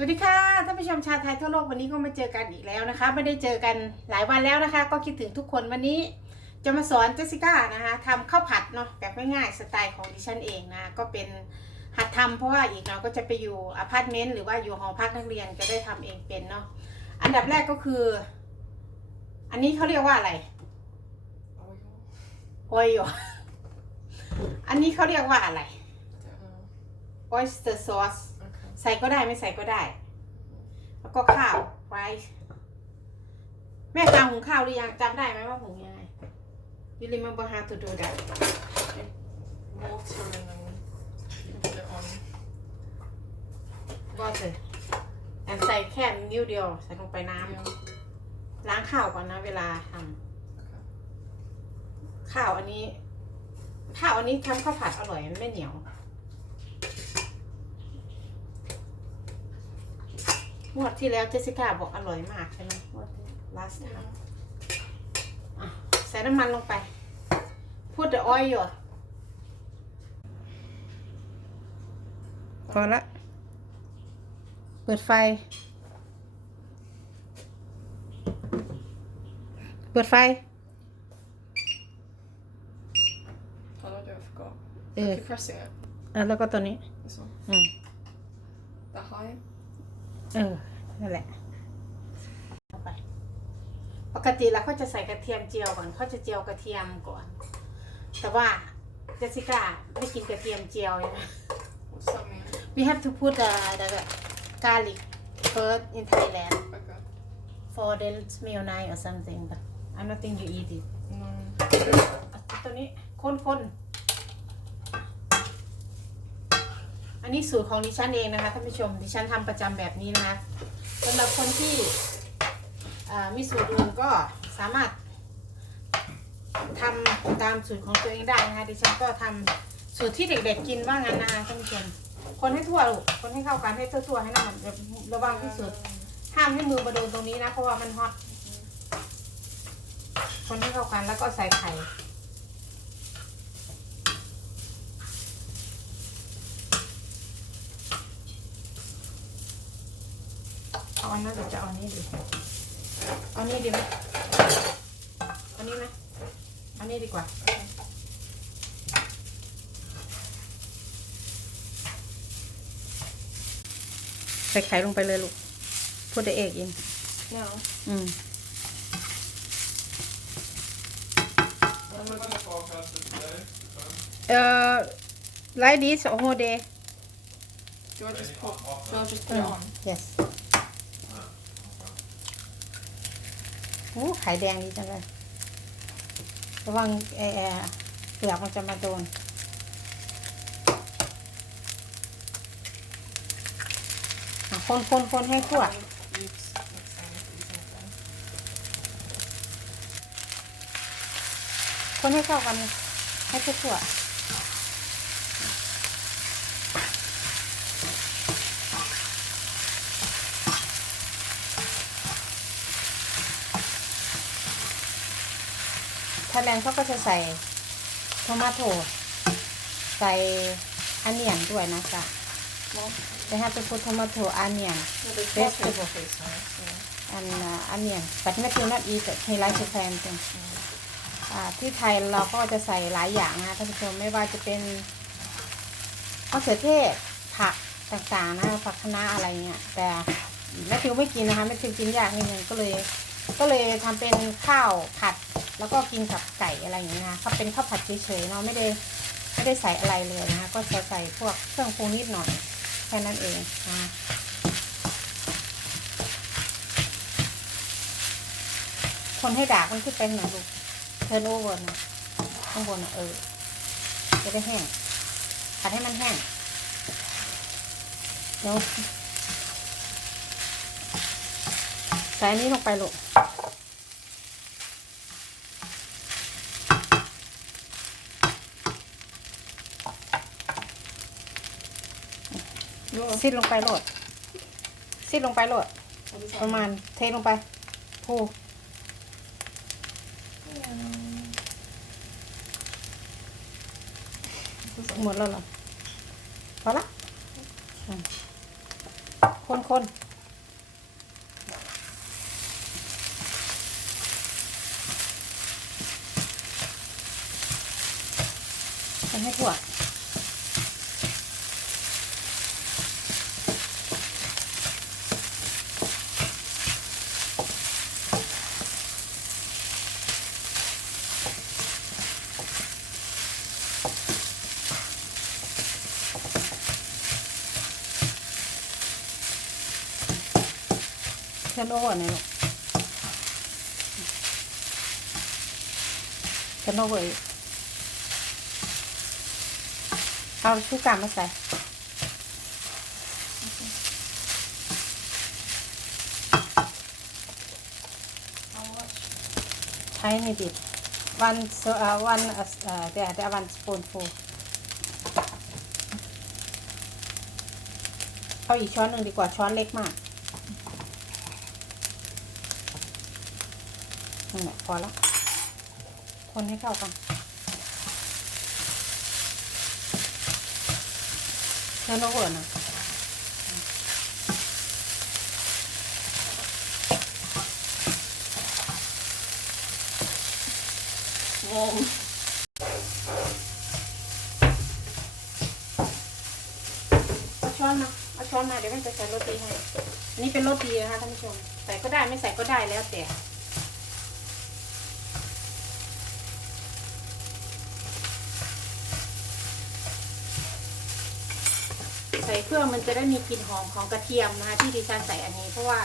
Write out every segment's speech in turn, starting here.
สวัสดีค่ะท่านผู้ชมชาวไทยทั่วโลกวันนี้ก็มาเจอกันอีกแล้วนะคะ ไม่ได้เจอกันหลายวันแล้วนะคะ ก็คิดถึงทุกคนวันนี้จะมาสอนเจสสิก้านะคะทำข้าวผัดเนาะแบบง่ายๆสไตล์ของดิฉันเองนะก็เป็นหัดทำเพราะว่าอีกหน่อยก็จะไปอยู่อพาร์ตเมนต์หรือว่าอยู่หอพักนักเรียนก็ได้ทำเองเป็นเนาะอันดับแรกก็คือ อันนี้เขาเรียกว่าอะไรโอยออันนี้เขาเรียกว่าอะไร oyster sauce ใส่ก็ได้ไม่ใส่ก็ได้ แล้วก็ข้าวไรซ์แม่ตาหุงข้าวหรือยังจำได้ไหมว่าหุงยังไง You remember how to do that Water and then you put it on. ก็เลยแอนใส่แค่นิ้วเดียว ใส่ลงไปน้ Yeah. ำล้างข้าวก่อนนะเวลาทำข้าวอันนี้ข้าวอันนี้ทำข้าวผัดอร่อยมันไม่เหนียว งวดที่แล้วเจสสิก้าบอกอร่อยมากใช่ไหมงวดที่ last time อะใส่น้ำมันลงไป พูด the oil พอละ เปิดไฟ เปิดไฟ How do I do it? I forgot. Yeah. Keep pressing it. อะแล้วก็ตัวนี้ This one. อืม That high? เออนั่นแหละเข้าไปปกติแล้วเขาจะใส่กระเทียมเจียวก่อนเขาจะเจียวกระเทียมก่อน แต่ว่าเจสสิก้าไม่กินกระเทียมเจียวใช่ไหม What's that mean? we have to put the the garlic first in Thailand Okay. for the smell nice or something but I don't think you eat it No. เอาตัวนี้คนคน อันนี้สูตรของดิฉันเองนะคะท่านผู้ชมดิฉันทำประจำแบบนี้นะคะสำหรับคนที่มีสูตรอื่นก็สามารถทำตามสูตรของตัวเองได้นะคะดิฉันก็ทำสูตรที่เด็กๆกินว่างั้นนะคะท่านผู้ชมคนให้ทั่วลูกคนให้เข้ากันให้ทั่วๆให้น้ำมันระวังที่สุดห้ามให้มือมาโดนตรงนี้นะเพราะว่ามันฮอตคนให้เข้ากันแล้วก็ใส่ไข่ เอาอันนั้นหรือจะเอาอันนี้ดีเอาอันนี้ดีไหมเอาอันนี้ไหมเอาอันนี้ดีกว่าใส่ไข่ลงไปเลยลูกพูดได้เอกอิน No. อืมเอ่อ like this whole day Do I just put? Do I just put it on? yes อ้ไข่แดงดีจังเลย ระวังเออเอ่อเปลือกมันจะมาโดน คนคนคนให้ทั่วคนให้เข้ากันให้ทั่วๆไทย แลนเขาก็จะใส่โทมาโตใส่อันเนียนด้วยนะจ๊ะ Well, they have to put tomato onion well, there's Vegetable. vegetable face on it. So. and uh, onion but Matthew not eat it he likes the same thing ที่ไทยเราก็จะใส่หลายอย่างนะท่านผู้ชมไม่ว่าจะเป็นมะเขือเทศผักต่างๆนะผักคะน้าอะไรเงี้ยแต่แมทธิวไม่กินนะคะแมทธิวกินยากนิดนึงก็เลย ก็เลยทำเป็นข้าวผัด แล้วก็กินกับไก่อะไรอย่างเงี้ยนะคะเขาเป็นข้าวผัดเฉยๆเนาะไม่ได้ไม่ได้ใส่อะไรเลยนะคะก็จะใส่พวกเครื่องปรุงนิดหน่อยแค่นั้นเองนะคนให้ดากมันขึ้นไปหน่อยลูกเทิร์นโอเวอร์นะข้างบนนะเออจะได้แห้งผัดให้มันแห้งเดี๋ยวใส่นี้ลงไปลูก ซิดลงไปโหลด ซิดลงไปโหลด ประมาณเทลงไปพูหมดแล้วเหรอพอละคนคนคนให้ทั่ว เทิร์นโอเวอร์หน่ยลูกเทิร์นโอเวอร์อีกเอาชูการมาใส่ใช้ให้ดิบวันเอ่อวันเอ่อเดี๋ยวเดี๋ยววันสปูนฟูเอาอีกช้อนหนึ่งดีกว่าช้อนเล็กมาก นั่แหละพอแล้วคนให้เข้ากันเทิร์นโอเวอร์นะ Warm. เอาช้อนมาเอาช้อนมาเดี๋ยวแม่จะใส่โรตีให้อันนี้เป็นโรตีนะคะท่านผู้ชม ใส่ก็ได้ไม่ใส่ก็ได้แล้วแต่ ใส่เพื่อมันจะได้มีกลิ่นหอมของกระเทียมนะคะที่ดิฉันใส่อันนี้ เพราะว่า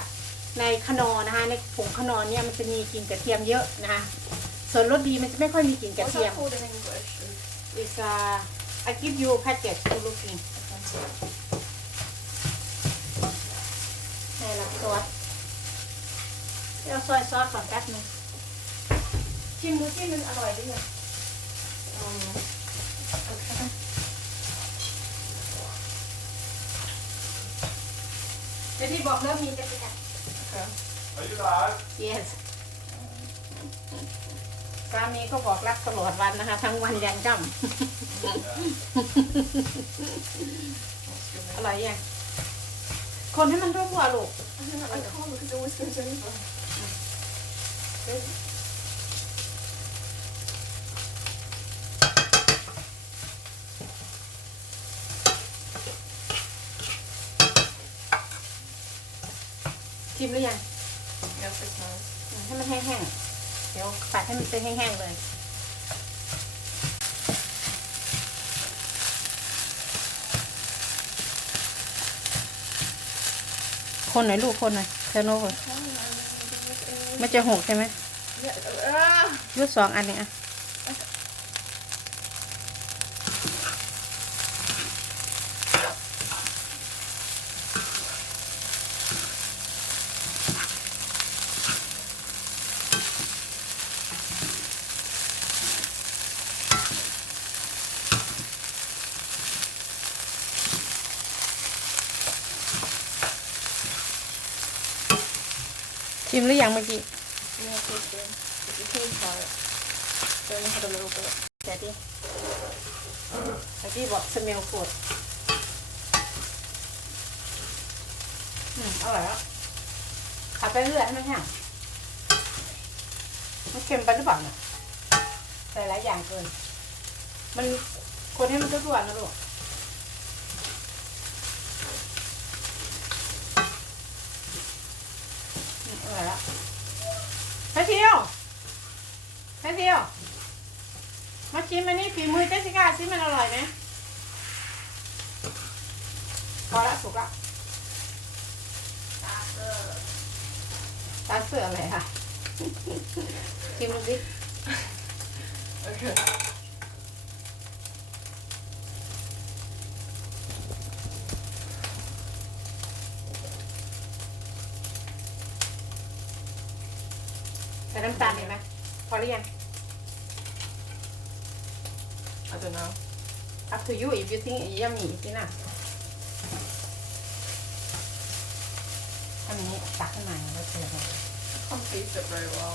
ในขนอนะคะในผงขนอเนี่ยมันจะมีกลิ่นกระเทียมเยอะนะคะส่วนรสดีมันจะไม่ค่อยมีกลิ่นกระ What's เทียม that called in English? is uh I give you package to looking นี่ละซอสเดี๋ยวซอยซอสก่อนแป๊บนึงชิมดูที่มันอร่อยหรือยัง Um, okay. เดี๋ยวที่บอกเริ่มมีจะไปกัน Okay. Are you live? yes สามีก็บอกรักตลอดวันนะคะ ทั้งวันยันค่ำ That's good. อร่อยยังคนให้มันทั่วๆลูก I don't know, I can't because it always goes over. ชิมหรือยัง Yes, it's nice. อืมให้มันแห้งๆ เดี๋ยวปัดให้มันเป็นแห้งๆเลย คนหน่อยลูกคนหน่อยเทอร์โนเวอร์ Oh, no, no, no, มันจะหกใช่ไหม Yeah, ah! ยุดสองอันนี้อะ ชิมหรือยังเมื่อกี้ Yeah, it tastes good. You can try it. So only had a little bit. เดี๋ยวดิเมื่อกี้บอกสเมลฟดอืมอร่อยแล้วขับไปเรื่อยให้มันแห้งมันเค็มไปหรือเปล่าเนี่ยใส่หลายอย่างเกิน มันคนให้มันทั่วๆนะลูกอืมอร่อยแล้วแพทเทียวแพท เทียว มาชิมอันนี้ฝีมือเจสสิก้าชิมมันอร่อยไหมพอละสุกละตาเสืออะไรค่ะชิมดูสิ Okay. ใส่น้ำตาลเห็นไหมพอหรือยัง don't know. up to you if you think it's yummy สินะอันนี้ตักขึ้นมาแล้วเทลง I can't taste it very well.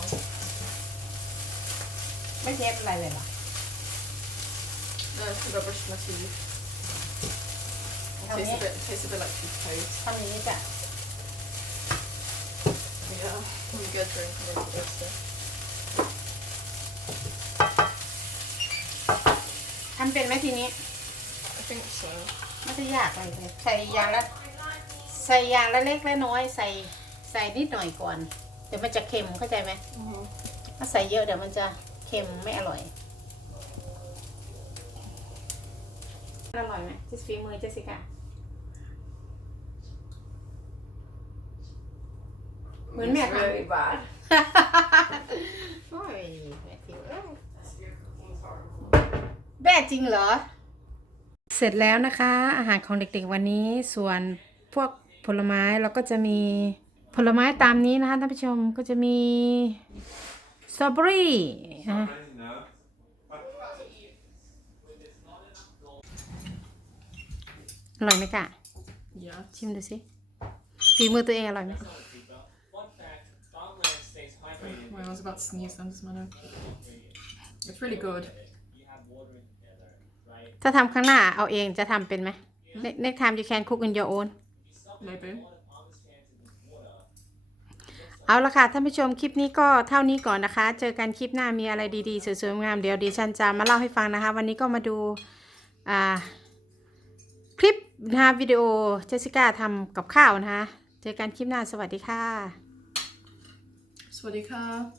ไม่เทปอะไรเลยเหรอ No, it's because I brushed my teeth. It Oh, tastes yeah. a bit, it tastes a bit like toothpaste. ทำอย่างนี้จะ Yeah, I'm good for this. ทำ เป็นไหมทีนี้ I think so. ไม่ได้ยากอะไรเลยใส่อย่างละใส่อย่างละเล็กละน้อยใส่ใส่นิดหน่อยก่อน เดี๋ยวมันจะเค็มเข้าใจไหม Mm-hmm. ถ้าใส่เยอะเดี๋ยวมันจะเค็มไม่อร่อยอร่อยไหมเจสฟีมือเจสสิก้า เหมือนแม่ทำ really bad. โอ้ยแม่ทิวเอ้ยแม่ จริงเหรอ เสร็จแล้วนะคะ อาหารของเด็กๆวันนี้ ส่วนพวกผลไม้เราก็จะมีผลไม้ตามนี้นะคะท่านผู้ชมก็จะมีสตรอเบอรี่นะ No. อร่อยไหมกะ Yeah. ชิมดูสิฝีมือตัวเองอร่อยไหม Fun fact, farmland stays hydrated. Well, I was about to sneeze then, doesn't matter. It's really good. You have water in together, right? ถ้าทำข้างหน้าเอาเองจะทำเป็นไหม Ne- next time you can cook in your own Maybe. Farmers chances with water. เอาละค่ะท่านผู้ชมคลิปนี้ก็เท่านี้ก่อนนะคะ เจอกันคลิปหน้ามีอะไรดีๆ สวยๆงามๆเดี๋ยวดิฉันจะมาเล่าให้ฟังนะคะ วันนี้ก็มาดูอ่าคลิปนะคะวิดีโอเจสสิก้าทำกับข้าวนะคะ เจอกันคลิปหน้าสวัสดีค่ะ Swadika.